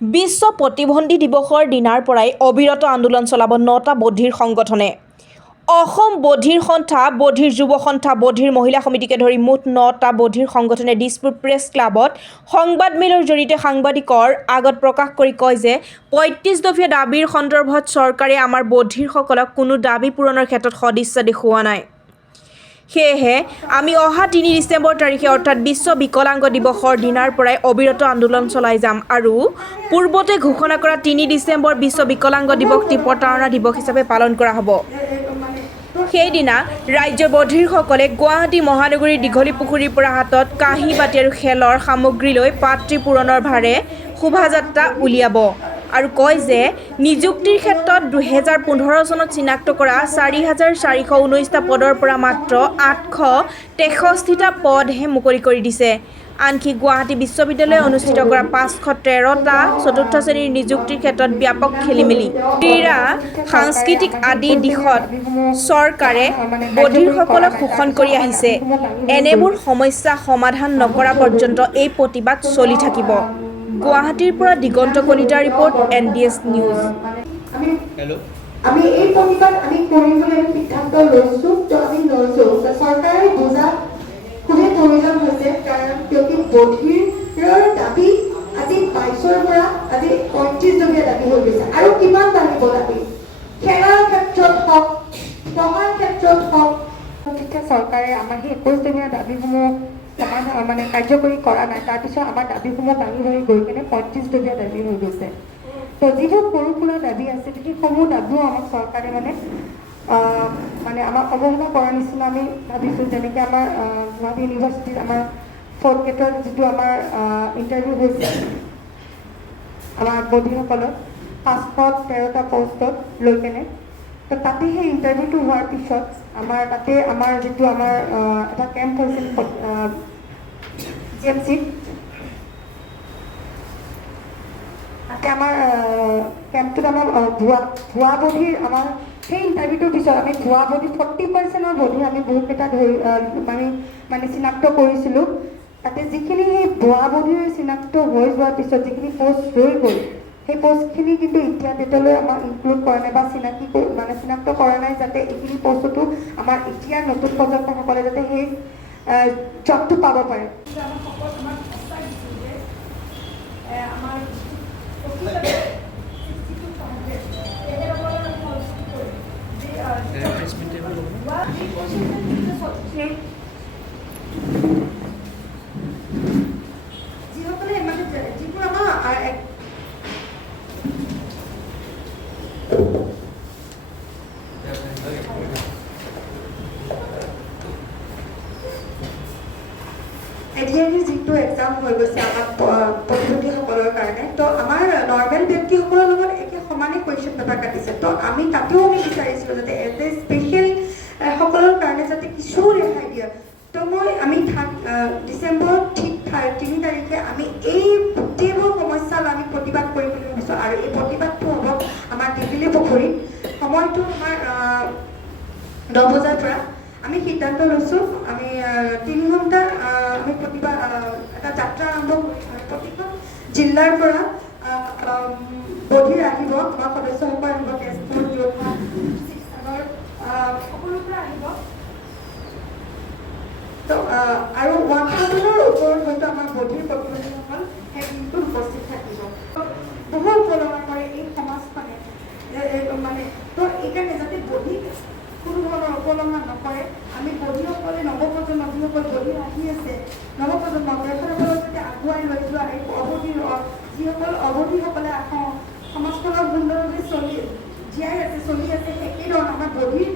বিশ্ব প্ৰতিবন্ধী দিৱসৰ দিনাৰ পৰাই অবিৰত আন্দোলন চলাব 9টা বধিৰ সংগঠনে। অসম বধিৰ সন্থা, বধিৰ যুৱ সন্থা, বধিৰ মহিলা সমিতিকে ধৰি মুঠ 9টা বধিৰ সংগঠনে দিছপুৰ প্ৰেছ ক্লাবত সংবাদমেলৰ জৰিয়তে সাংবাদিকৰ আগত প্ৰকাশ কৰি কয় যে ৩৫ দফীয়া দাবীৰ সন্দৰ্ভত চৰকাৰে আমাৰ বধিৰসকলক কোনো দাবী পূৰণৰ ক্ষেত্ৰত সদিচ্ছা দেখুওৱা নাই। সেয়েহে আমি অহা ৩ ডিচেম্বৰ তাৰিখে অৰ্থাৎ বিশ্ব বিকলাংগ দিৱসৰ দিনাৰ পৰাই অবিৰত আন্দোলন চলাই যাম আৰু পূৰ্বতে ঘোষণা কৰা ৩ ডিচেম্বৰ বিশ্ব বিকলাংগ দিৱসটি প্ৰতাৰণা দিৱস হিচাপে পালন কৰা হ'ব। সেইদিনা ৰাজ্যৰ বধিৰসকলে গুৱাহাটী মহানগৰীৰ দীঘলী পুখুৰীৰ পৰা হাতত কাঁহী বাতি আৰু খেলৰ সামগ্ৰী লৈ পাত্ৰী পূৰণৰ ভাৰে শোভাযাত্ৰা উলিয়াব আৰু কয় যে নিযুক্তিৰ ক্ষেত্ৰত 2015 চনত চিনাক্ত কৰা 4,419টা পদৰ পৰা মাত্ৰ 863টা পদহে মুকলি কৰি দিছে। আনকি গুৱাহাটী বিশ্ববিদ্যালয়ে অনুষ্ঠিত কৰা 513টা চতুৰ্থ শ্ৰেণীৰ নিযুক্তিৰ ক্ষেত্ৰত ব্যাপক খেলিমেলি, ক্ৰীড়া, সাংস্কৃতিক আদি দিশত চৰকাৰে বধিৰসকলক শোষণ কৰি আহিছে। এনেবোৰ সমস্যা সমাধান নকৰা পৰ্যন্ত এই প্ৰতিবাদ চলি থাকিব। গুৱাহাটীৰ পৰা দিগন্ত কলিতাৰ ৰিপৰ্ট, NDS নিউজ। আমি এই প্ৰতিবাদ আমি কৰিবলৈ সিদ্ধান্ত লৈছো, আমি লৈছো চৰকাৰে বুজা খুবেই প্ৰয়োজন হৈছে, কাৰণ কিয়কি বধিৰৰ দাবী আজি 22ৰ পৰা আজি 35 দফীয়া দাবী হৈ গৈছে আৰু কিমান বাঢ়িব দাবী, খেলাৰ ক্ষেত্ৰত হওক, পঢ়াৰ ক্ষেত্ৰত হওক। তেতিয়া চৰকাৰে আমাৰ সেই 21 দফীয়া দাবীসমূহ সমাধান কাৰ্যকৰী কৰা নাই। তাৰপিছত আমাৰ দাবীসমূহ বাঢ়ি বাঢ়ি গৈ কিনে 35 দফীয়া দাবী হৈ গৈছে। তো যিবোৰ সৰু সুৰা দাবী আছে সেইসমূহ দাবীও আমাক চৰকাৰে আমাক অৱহেলা কৰাৰ নিচিনা আমি ভাবিছোঁ। যেনেকৈ আমাৰ গুৱাহাটী ইউনিভাৰ্চিটিত আমাৰ 4th গ্ৰেডৰ যিটো আমাৰ ইণ্টাৰভিউ হৈছে আমাৰ বধিৰসকলক 513টা পষ্টত লৈ কেনে, তো তাতে সেই ইণ্টাৰভিউটো হোৱাৰ পিছত তাতে আমাৰ যিটো আমাৰ এটা কেম্প হৈছিল GMCত, তাতে আমাৰ কেম্পটোত আমাৰ ভুৱা বধিৰ আমাৰ সেই ইণ্টাৰভিউটোৰ পিছত আমি ভুৱা বধি 40%ৰ বধি আমি বহুতকেইটা চিনাক্ত কৰিছিলোঁ। তাতে যিখিনি সেই ভুৱা বধিৰ চিনাক্ত হৈ যোৱাৰ পিছত যিখিনি পষ্ট ৰৈ গ'ল, সেই পষ্টখিনি কিন্তু এতিয়া ডেটলৈ আমাৰ ইনক্লুড কৰা নাই বা চিনাক্ত কৰা নাই, যাতে এইখিনি পষ্টতো আমাৰ এতিয়া নতুন প্ৰজন্মসকলে যাতে সেই জবটো পাব পাৰে। এডিআইৰ যিটো এক্সাম হৈ গৈছে আমাৰ প্ৰতিযোগীসকলৰ কাৰণে, তো আমাৰ নৰ্মেল ব্যক্তিসকলৰ লগত একে সমানে কুৱেশ্যন পেপাৰ কাটিছে। তো আমি তাতেও আমি বিচাৰিছিলোঁ যাতে এজ এ স্পেচিয়েল সকলৰ কাৰণে যাতে কিছু ৰেহাই দিয়ে। তো আমি ডিচেম্বৰত ঠিক 3 তাৰিখে আমি এই গোটেইবোৰ সমস্যা আমি প্ৰতিবাদ কৰিম বুলি ভাবিছোঁ। আৰু এই প্ৰতিবাদটো হ'ব আমাৰ দীঘলী পুখুৰীত। সময়টো আমাৰ 10 বজাৰ পৰা আমি সিদ্ধান্ত লৈছোঁ। আমি 3 ঘণ্টা আমি প্ৰতিবাদ এটা যাত্ৰা আৰম্ভ কৰিছোঁ। প্ৰতিখন জিলাৰ পৰা বধিৰ আহিব, আমাৰ সদস্যসকল আহিব, তেজপুৰ, যোৰহাট, শিৱসাগৰ সকলোৰ পৰা আহিব। তো আৰু 1,000ৰ ওপৰত হয়তো আমাৰ বধিৰ প্ৰতিনিধিসকল সেই দিনটোত উপস্থিত থাকিব। বহু উপলব্ধ কৰে এই সমাজখনে, তো এইকাৰণে যাতে বধিৰ কোনো ধৰণৰ উপলব্ধ নকৰে, আমি বধিৰসকলে নৱপ্ৰজন্ম যিসকল বধিৰ আহি আছে, নৱপ্ৰজন্ম তেখেতসকলক যাতে আগুৱাই লৈ যোৱা যিসকল অবধিসকলে সমাজখনৰ সুন্দৰভাৱে জীয়াই আছে, চলি আছে, একেধৰণে আমাৰ বধিৰ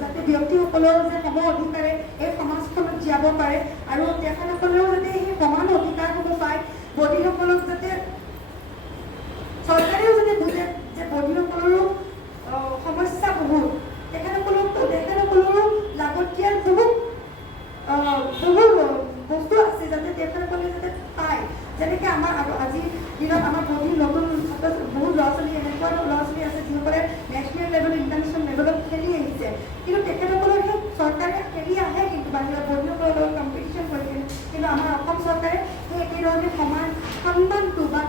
যাতে ব্যক্তিসকলৰ যে সম অধিকাৰে এই সমাজখনত জীয়াব পাৰে আৰু তেখেতসকলেও যাতে সেই সমান অধিকাৰসমূহ পায়। বধিৰসকলক যাতে চৰকাৰেও যাতে বুজে যে বধিৰসকলৰো সমস্যা বহুত, তেখেতসকলৰো লাগতিয়াল বহুত বস্তু আছে যাতে তেখেতসকলে যাতে পায়। যেনেকৈ আমাৰ আজিৰ দিনত আমাৰ বধিৰ নতুন বহুত ল'ৰা ছোৱালী এনেকুৱা ল'ৰা ছোৱালী আছে যিসকলে নেশ্যনেল লেভেল, ইণ্টাৰনেশ্যনেল লেভেলত খেলি আহিছে, কিন্তু তেখেতসকলৰ সেই চৰকাৰে খেলি আহে কিন্তু বাহিৰত বধিৰসকলৰ লগত কম্পিটিশ্যন কৰি, কিন্তু আমাৰ অসম চৰকাৰে সেই একেধৰণে সন্মানটো বা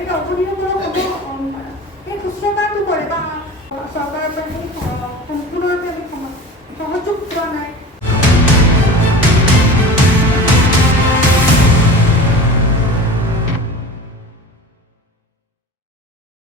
তেনেকৈ অসুবিধাজনক